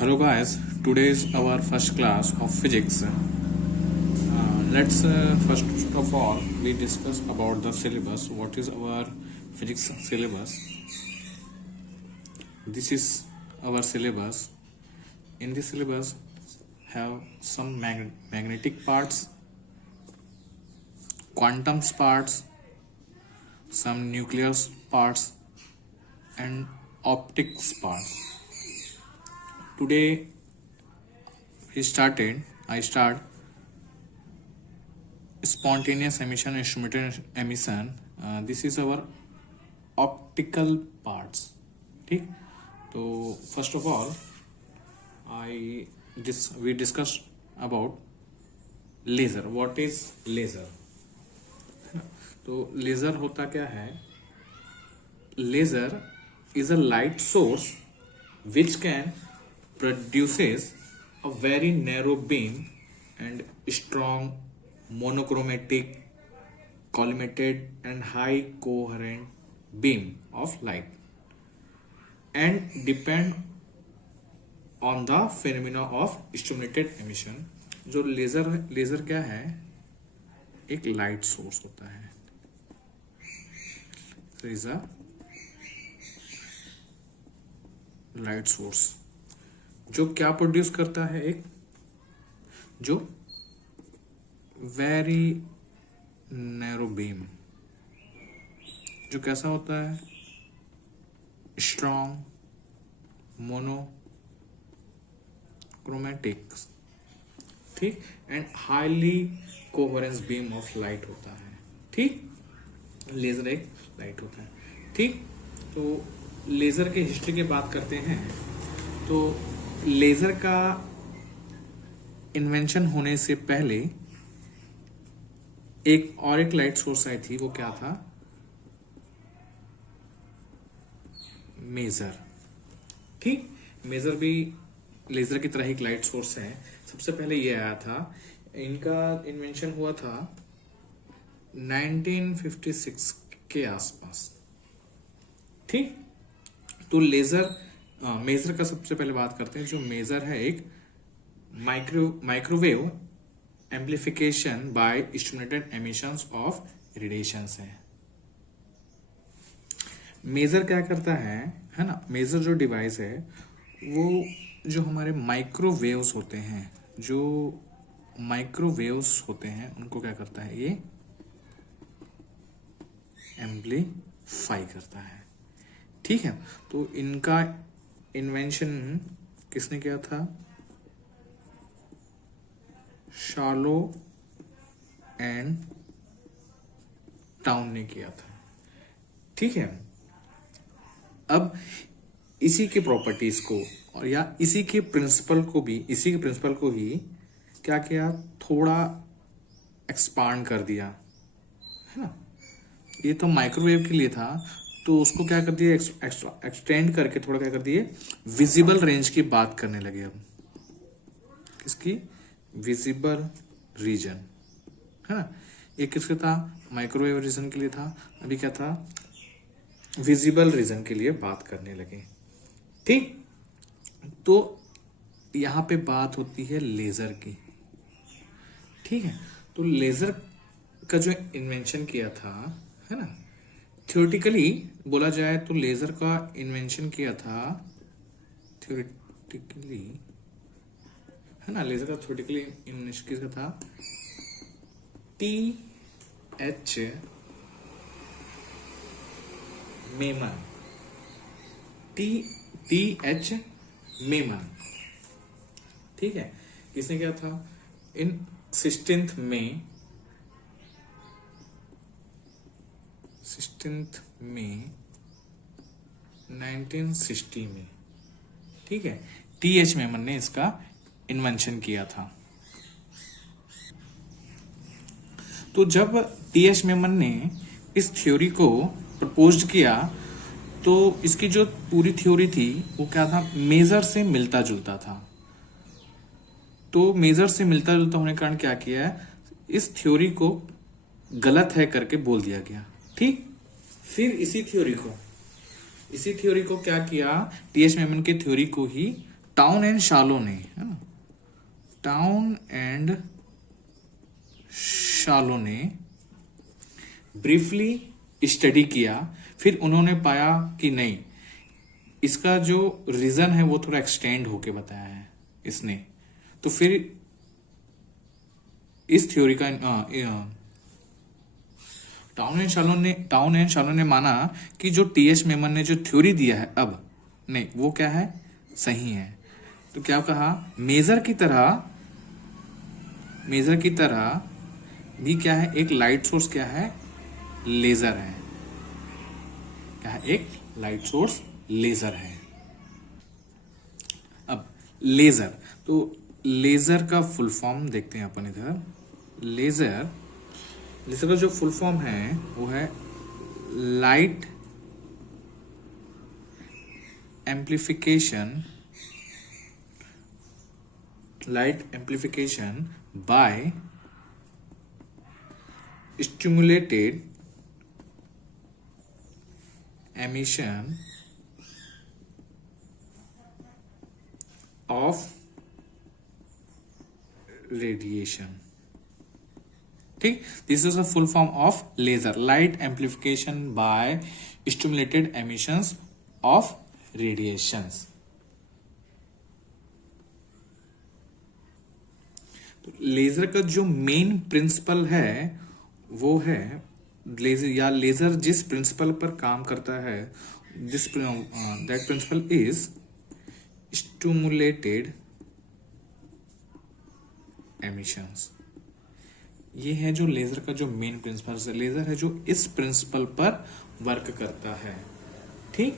Hello guys, today is our first class of physics. Let's first of all we discuss about the syllabus. What is our physics syllabus? This is our syllabus. In this syllabus have some magnetic parts, quantum parts, some nuclear parts and optics parts. Today I start spontaneous emission, instrumented emission. This is our optical parts. ठीक, तो first of all we discussed about laser. What is laser? तो laser होता क्या है? Laser is a light source which can produces a very narrow beam and strong monochromatic collimated and high coherent beam of light and depend on the phenomena of stimulated emission. जो laser क्या है? एक light source होता है. Is a light source जो क्या produce करता है? एक जो वेरी नैरो बीम, जो कैसा होता है? स्ट्रॉन्ग मोनोक्रोमेटिक, ठीक, and highly coherence beam of light होता है. ठीक, लेजर एक लाइट होता है. ठीक, तो लेजर के हिस्ट्री की बात करते हैं. तो लेजर का इन्वेंशन होने से पहले एक लाइट सोर्स आई थी. वो क्या था? मेजर. ठीक, मेजर भी लेजर की तरह एक लाइट सोर्स है. सबसे पहले ये आया था. इनका इन्वेंशन हुआ था 1956 के आसपास. ठीक, तो मेजर का सबसे पहले बात करते हैं. जो मेजर है एक microwave amplification by stimulated emissions of radiations है. मेजर क्या करता है ना? मेजर जो डिवाइस है वो जो हमारे माइक्रोवेव्स होते हैं, उनको क्या करता है? ये एम्प्लीफाई करता है. ठीक है, तो इनका इन्वेंशन किसने किया था? शार्लो एंड टाउन ने किया था. ठीक है, अब इसी के प्रॉपर्टीज को और या इसी के प्रिंसिपल को ही क्या किया? थोड़ा एक्सपांड कर दिया, है ना? ये तो माइक्रोवेव के लिए था, तो उसको क्या कर दिए? एक्सटेंड करके थोड़ा क्या कर दिए? विजिबल रेंज की बात करने लगे. अब किसकी? विजिबल रीजन, है ना? ये किसका था? माइक्रोवेव रीजन के लिए था. अभी क्या था? विजिबल रीजन के लिए बात करने लगे. ठीक, तो यहां पे बात होती है लेजर की. ठीक है, तो लेजर का जो इन्वेंशन किया था, है ना, थ्योरेटिकली बोला जाए तो लेजर का इन्वेंशन किया था थ्योरेटिकली, है ना? लेजर का थ्योरेटिकली इन्वेंशन किया था T.H. मेमन. T.H. मेमन. ठीक है, किसने किया था? इन 16th में 1960 में. ठीक है, T.H. मेमन ने इसका इन्वेंशन किया था. तो जब T.H. मेमन ने इस थ्योरी को प्रपोज किया तो इसकी जो पूरी थ्योरी थी वो क्या था? मेजर से मिलता जुलता था. तो मेजर से मिलता जुलता होने के कारण क्या किया है? इस थ्योरी को गलत है करके बोल दिया गया. ठीक, फिर इसी थ्योरी को क्या किया? T.H. मेमन की थ्योरी को ही टाउन एंड शालो ने, है ना, टाउन एंड शालो ने ब्रीफली स्टडी किया, फिर उन्होंने पाया कि नहीं, इसका जो रीजन है वो थोड़ा एक्सटेंड होके बताया है इसने, तो फिर इस थ्योरी का टाउन एंड शालो ने माना कि जो टीएच मेमन ने जो थ्योरी दिया है अब नहीं, वो क्या है, सही है। तो क्या कहा, मेजर की तरह भी क्या है, एक लाइट सोर्स क्या है, लेजर है। क्या है, एक लाइट सोर्स लेजर है। अब लेजर, तो लेजर का फुल फॉर्म देखते हैं अपन इधर। लेजर का जो फुल फॉर्म है वो है light amplification by stimulated emission of radiation। ठीक, this is a full form of laser, light amplification by stimulated emissions of radiations. तो लेजर का जो मेन प्रिंसिपल है वो है, लेजर जिस प्रिंसिपल पर काम करता है, that principle is stimulated emissions. ये है जो लेजर का जो मेन प्रिंसिपल है, लेजर है जो इस प्रिंसिपल पर वर्क करता है। ठीक,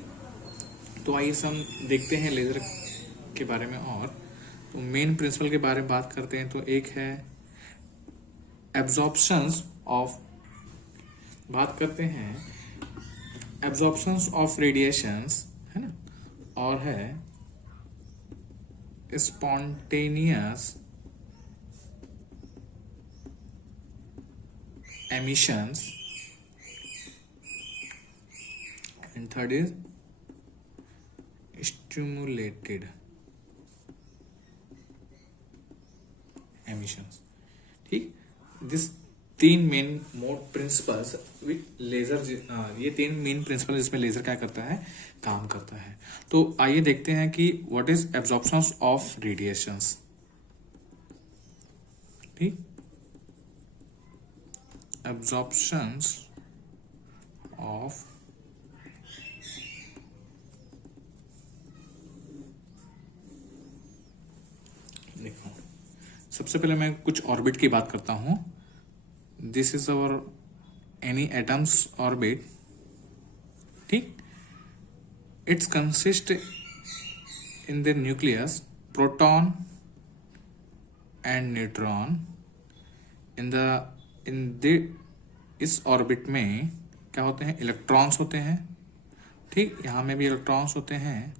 तो आइए हम देखते हैं लेजर के बारे में और। तो मेन प्रिंसिपल के बारे में बात करते हैं, तो एक है एब्जॉर्प्शंस ऑफ, बात करते हैं एब्जॉर्प्शंस ऑफ रेडिएशंस, है ना, और है spontaneous emissions, and third is stimulated emissions. ठीक, दिस तीन main mode principles with laser, ये तीन मेन प्रिंसिपल जिसमें लेजर क्या करता है, काम करता है। तो आइए देखते हैं कि व्हाट इज एब्जॉर्प्शंस ऑफ रेडिएशंस। ठीक, एब्जॉर्प्शंस ऑफ देखो, सबसे पहले मैं कुछ ऑर्बिट की बात करता हूं। This is our any atoms orbit. ठीक, it's consist in the nucleus proton and neutron. इस ऑर्बिट में क्या होते हैं, इलेक्ट्रॉन्स होते हैं। ठीक, यहां में भी इलेक्ट्रॉन्स होते हैं।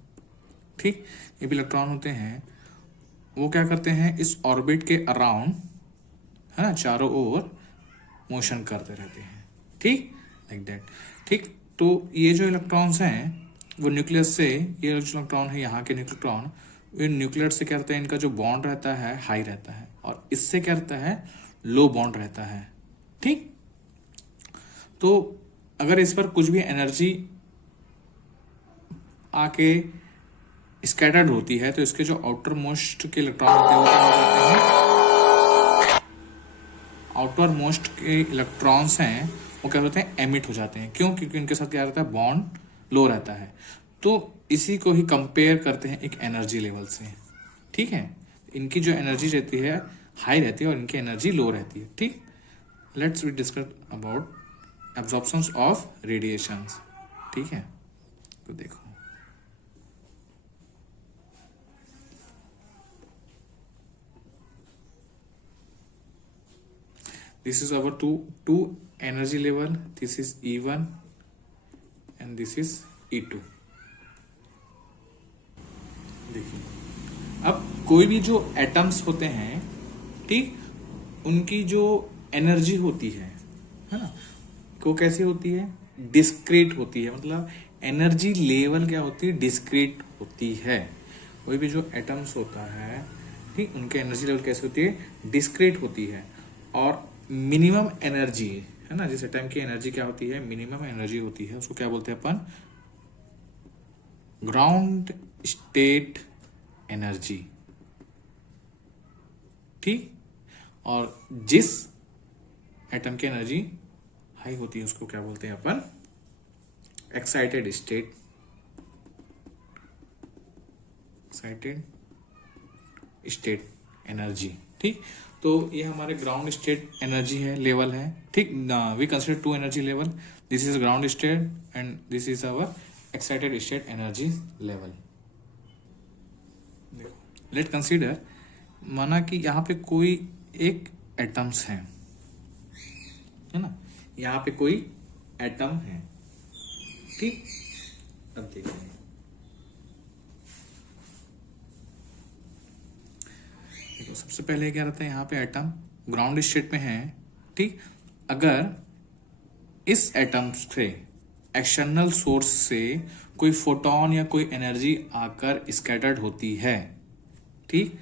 ठीक, ये भी इलेक्ट्रॉन होते हैं। वो क्या करते हैं, इस ऑर्बिट के अराउंड, है ना, चारों ओर मोशन करते रहते हैं। ठीक, लाइक दैट। ठीक, तो ये जो इलेक्ट्रॉन्स हैं वो न्यूक्लियस से, ये जो इलेक्ट्रॉन है यहाँ के न्यूट्रॉन, ये न्यूक्लियस से क्या रहता है, इनका जो बॉन्ड रहता है हाई रहता है, और इससे क्या रहता है, लो बॉन्ड रहता है। ठीक, तो अगर इस पर कुछ भी एनर्जी आके स्कैटर्ड होती है तो इसके जो आउटर मोस्ट के इलेक्ट्रॉन होते हैं वो क्या हो जाते हैं, आउटर मोस्ट के इलेक्ट्रॉन्स हैं वो क्या होते हैं, एमिट हो जाते हैं। क्यों, क्योंकि इनके साथ क्या रहता है, बॉन्ड लो रहता है। तो इसी को ही कंपेयर करते हैं एक एनर्जी लेवल से। ठीक है, इनकी जो एनर्जी रहती है हाई रहती है और इनकी एनर्जी लो रहती है। ठीक, let's we discuss about absorptions of radiations. ठीक है, तो देखो, this is our two energy level, this is E1 and this is E2। देखिए, अब कोई भी जो एटम्स होते हैं, ठीक, उनकी जो एनर्जी होती है ना, वो कैसी होती है, डिस्क्रीट होती है। मतलब एनर्जी लेवल क्या होती है, डिस्क्रीट होती है। कोई भी जो एटम्स होता है, ठीक, उनके एनर्जी लेवल कैसे होती है, डिस्क्रीट होती है। और मिनिमम एनर्जी है ना, जिस एटम की एनर्जी क्या होती है, मिनिमम एनर्जी होती है, उसको क्या बोलते हैं अपन, ग्राउंड स्टेट एनर्जी। ठीक, और जिस एटम की एनर्जी हाई होती है उसको क्या बोलते हैं अपन, excited state, excited state energy. ठीक, तो ये हमारे ग्राउंड स्टेट एनर्जी है, लेवल है। ठीक, we consider two energy level, this is ground state and this is our excited state energy level. Let consider, माना कि यहाँ पे कोई एक एटम्स है ना, यहाँ पे कोई एटम है। ठीक, अब देखिए, तो सबसे पहले क्या रहता है, यहाँ पे एटम ग्राउंड स्टेट में है। ठीक, अगर इस एटम से एक्सटर्नल सोर्स से कोई फोटोन या कोई एनर्जी आकर स्कैटर्ड होती है, ठीक,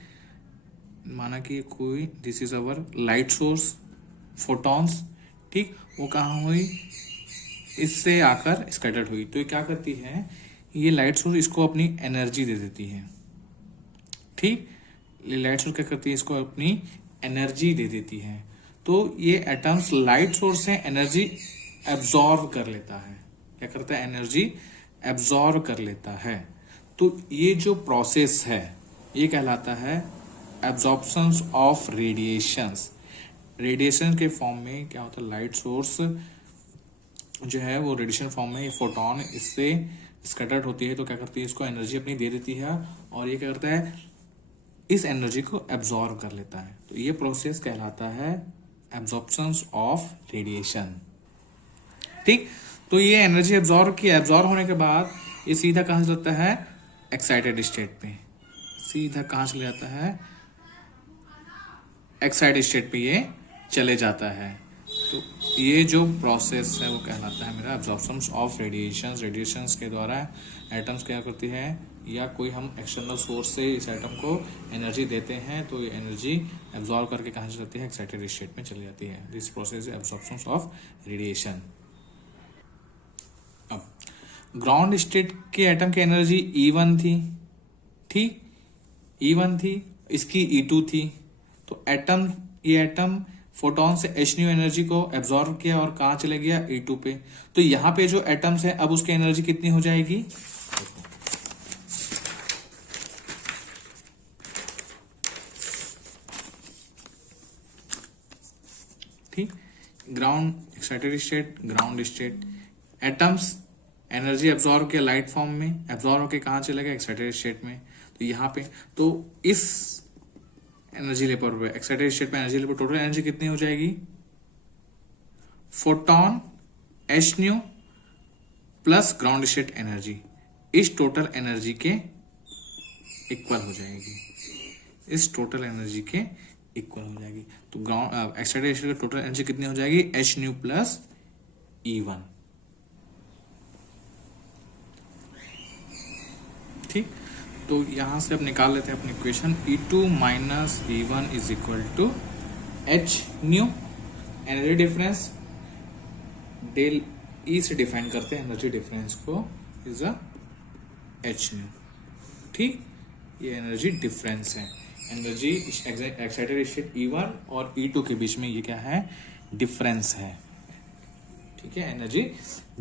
माना कि कोई, this is our light source, photons, ठीक, वो कहाँ हुई, इससे आकर स्कैटर्ड हुई, तो ये क्या करती है, ये लाइट सोर्स इसको अपनी एनर्जी दे देती है। ठीक, ये लाइट सोर्स क्या करती है, इसको अपनी एनर्जी दे देती है। तो ये एटम्स लाइट सोर्स से एनर्जी एब्जॉर्व कर लेता है। क्या करता है, एनर्जी एब्जॉर्व कर लेता है। तो ये जो प्रोसेस है ये कहलाता है एब्जॉर्प्शन ऑफ रेडिएशंस। रेडिएशन के फॉर्म में क्या होता है, लाइट सोर्स जो है वो रेडिएशन फॉर्म में, फोटोन इससे स्कैटर्ड होती है, तो क्या करती है, इसको एनर्जी अपनी दे देती है, और ये क्या करता है, इस एनर्जी को एब्जॉर्व कर लेता है। तो ये प्रोसेस कहलाता है एब्जॉर्प्शन ऑफ रेडिएशन। ठीक, तो ये एनर्जी एब्जॉर्व होने के बाद ये सीधा कहां से जाता है, एक्साइटेड स्टेट में, सीधा कहां चले जाता है, एक्साइटेड स्टेट पे ये चले जाता है। तो ये जो प्रोसेस है वो कहलाता है मेरा एब्जॉर्प्शन ऑफ रेडिएशंस। रेडिएशंस के द्वारा एटम्स क्या करती है, या कोई हम एक्सटर्नल सोर्स से इस एटम को एनर्जी देते हैं, तो ये एनर्जी एब्जॉर्व करके कहाँ चली जाती है, एक्साइटेड स्टेट में चली जाती है। This process is absorption of radiation. अब ग्राउंड स्टेट के एटम की एनर्जी E1 थी, ठीक, E1 थी, इसकी E2 थी। तो ये एटम फोटोन से H न्यू एनर्जी को एब्जॉर्व किया और कहां चले गया, E2 पे। तो यहां पे जो एटम्स है अब उसकी एनर्जी कितनी हो जाएगी, ठीक, ground excited state, ground state, atoms energy absorb किया लाइट फॉर्म में, एब्जॉर्व होकर कहां चले गए, एक्साइटेड स्टेट में। तो यहां पे तो इस एनर्जी लेवल पे, एक्साइटेड स्टेट में एनर्जी लेवल, टोटल एनर्जी कितनी हो जाएगी, photon H new plus ground state energy, इस टोटल एनर्जी के इक्वल हो जाएगी, इस टोटल एनर्जी के इक्वल हो जाएगी। तो ग्राउंड एक्साइटेड स्टेट की टोटल एनर्जी कितनी हो जाएगी, H न्यू प्लस E1। ठीक, तो यहां से अब निकाल लेते हैं अपनी equation, E2 minus E1 is equal to H nu, energy difference del E से डिफाइन करते हैं एनर्जी डिफरेंस को, इज अ H न्यू। ठीक, ये एनर्जी डिफरेंस है, एनर्जी एक्साइटेड स्टेट E1 और E2 के बीच में ये क्या है, डिफरेंस है। ठीक है, एनर्जी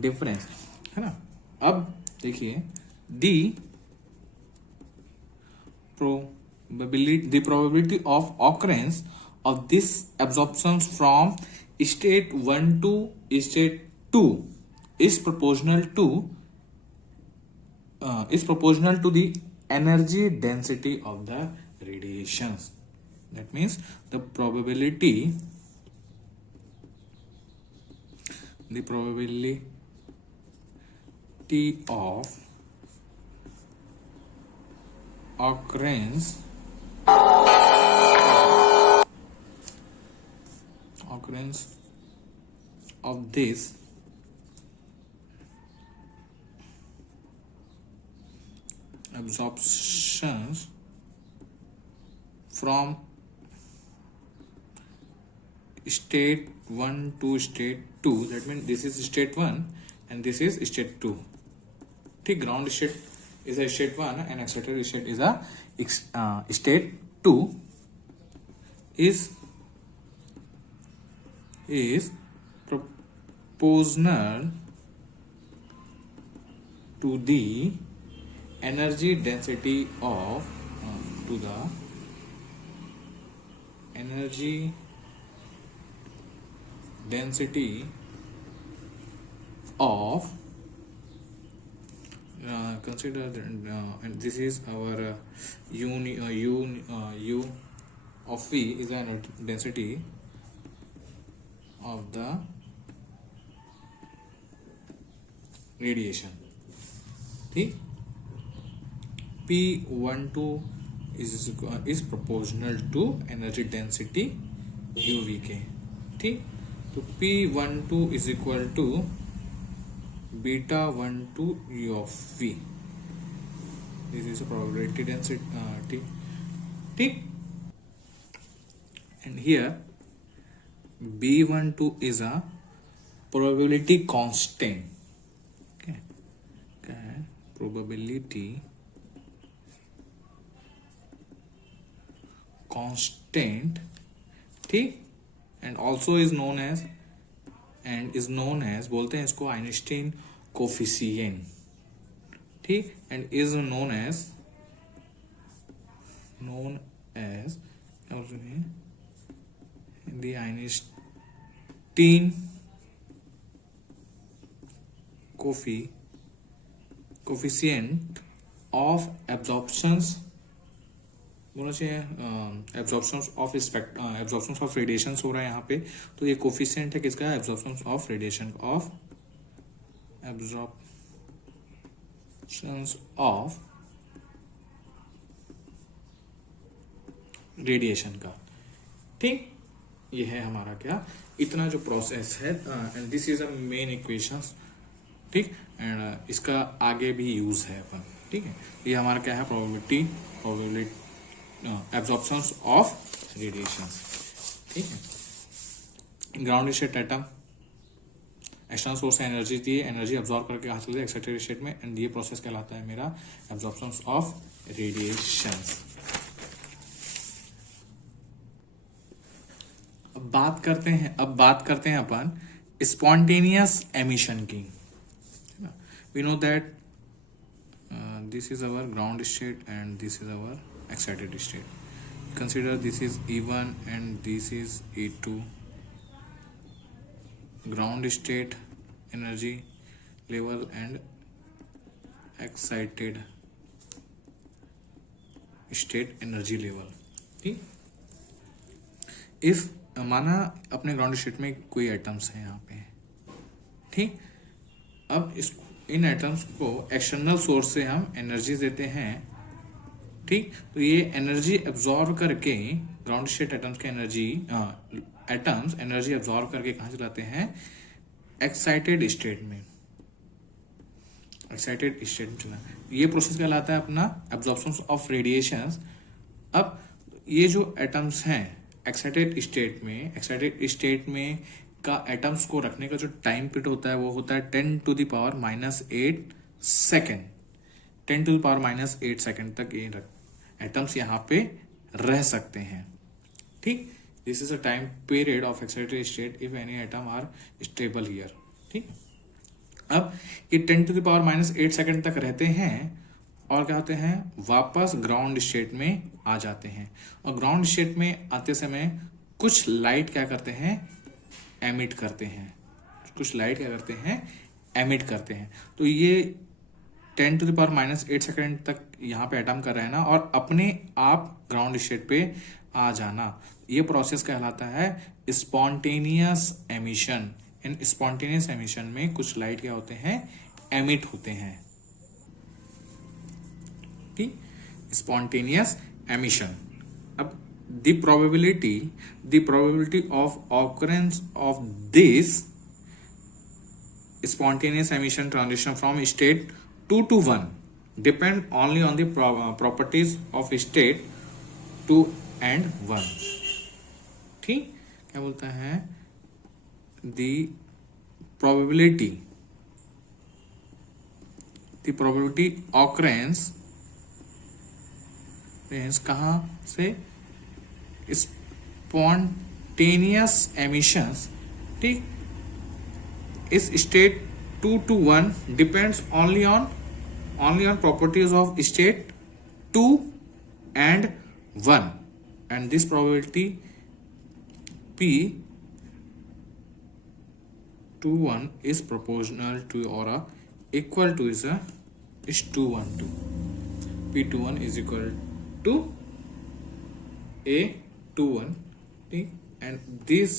डिफरेंस है ना। अब देखिए, the probability of occurrence of this absorption from state 1 to state 2 is proportional to the energy density of the radiations. That means the probability of occurrence of this absorptions from state 1 to state 2, that means this is state 1 and this is state 2. ठीक, ground state is a state 1 and excited state is a state 2 is proportional to the energy density of energy density of consider and this is our u of v is an density of the radiation. ठीक, P12 is proportional to energy density uv के. ठीक, तो P12 is equal to beta 12 u of v. This is a probability density. ठीक, and here B12 is a probability constant. Okay, probability constant. ठीक, and also is known as बोलते हैं इसको Einstein coefficient. ठीक, and is known as the Einstein coefficient of absorptions बोलना चाहिए absorption of radiation हो रहा है यहाँ पे. तो ये कोफिशिएंट है किसका? एब्जॉर्प्शन ऑफ रेडिएशन का. ठीक, ये है हमारा क्या इतना जो प्रोसेस है and this is a main equations. ठीक, एंड इसका आगे भी यूज है अपन. ठीक है, ये हमारा क्या है प्रोबेबिलिटी एब्जॉर्प्शंस ऑफ रेडिएशंस. ठीक है, ground state atom external source से एनर्जी दिए, एनर्जी अब्जॉर्ब करके कहाँ चले एक्साइटेड स्टेट में, एंड ये प्रोसेस कहलाता है मेरा एब्जॉर्प्शंस ऑफ रेडिएशंस. अब बात करते हैं अपन स्पॉन्टेनियस एमिशन की. We know that this is our ground state and this is our excited state. Consider this is E1 and this is E2. Ground state energy level and excited state energy level. ठीक, if माना अपने ground state में कोई atoms है यहाँ पे. ठीक, अब इन एटम्स को एक्सटर्नल सोर्स से हम एनर्जी देते हैं. ठीक, तो ये एनर्जी एब्जॉर्ब करके ग्राउंड स्टेट एटम्स के एटम्स एनर्जी एब्जॉर्ब करके कहाँ चलाते हैं? एक्साइटेड स्टेट में चला. ये प्रोसेस कहलाता है अपना एब्जॉर्प्शन ऑफ रेडिएशंस. अब ये जो एटम्स हैं एक्साइटेड स्टेट में का एटम्स को रखने का जो टाइम पीरियड होता है वो होता है 10 to the power -8 second. 10 to the power -8 second तक ये एटम्स यहाँ पे रह सकते हैं. ठीक, this is a time period of excited state if any atom are stable here. ठीक, अब ये 10 to the power -8 सेकेंड तक रहते हैं और क्या होते हैं? वापस ग्राउंड स्टेट में आ जाते हैं. और ग्राउंड स्टेट में आते समय कुछ लाइट क्या करते हैं? एमिट करते हैं. तो ये 10 to the power -8 सेकेंड तक यहाँ पे एटम कर रहना और अपने आप ग्राउंड स्टेट पे आ जाना, ये प्रोसेस कहलाता है स्पॉन्टेनियस एमिशन. इन स्पॉन्टेनियस एमिशन में कुछ लाइट क्या होते हैं? एमिट होते हैं. ठीक, स्पॉन्टेनियस एमिशन. अब the probability of occurrence of this spontaneous emission transition from state 2 to 1. Depend only on the properties of state 2 and 1। ठीक, क्या बोलता है, द प्रोबेबिलिटी ऑकरेंस कहाँ से, स्पॉन्टेनियस एमिशंस, ठीक, इस state 2 to 1 depends only on properties of state 2 and 1, and this probability P 2 1 is proportional to or equal to is 2 1 2, P21 is equal to A21, ठीक, and this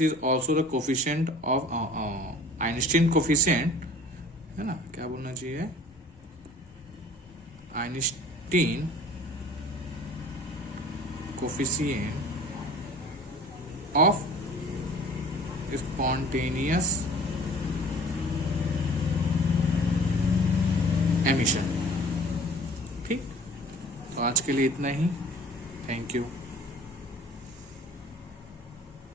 is also the coefficient of Einstein coefficient, है ना, क्या बोलना चाहिए, Einstein coefficient of spontaneous emission. ठीक, तो आज के लिए इतना ही, थैंक यू।